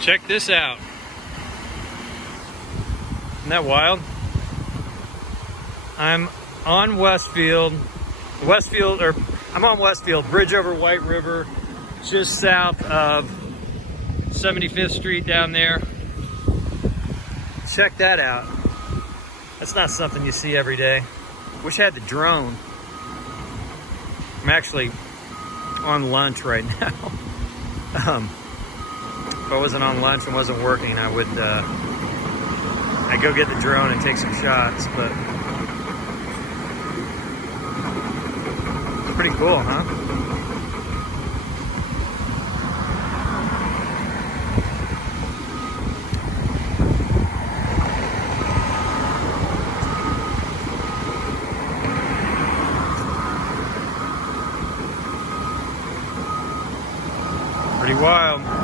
Check this out. Isn't that wild? I'm on Westfield, I'm on Westfield, bridge over White River, just south of 75th Street down there. Check that out. That's not something you see every day. Wish I had the drone. I'm actually on lunch right now. If I wasn't on lunch and wasn't working, I would I'd go get the drone and take some shots, but it's pretty cool, huh? Pretty wild.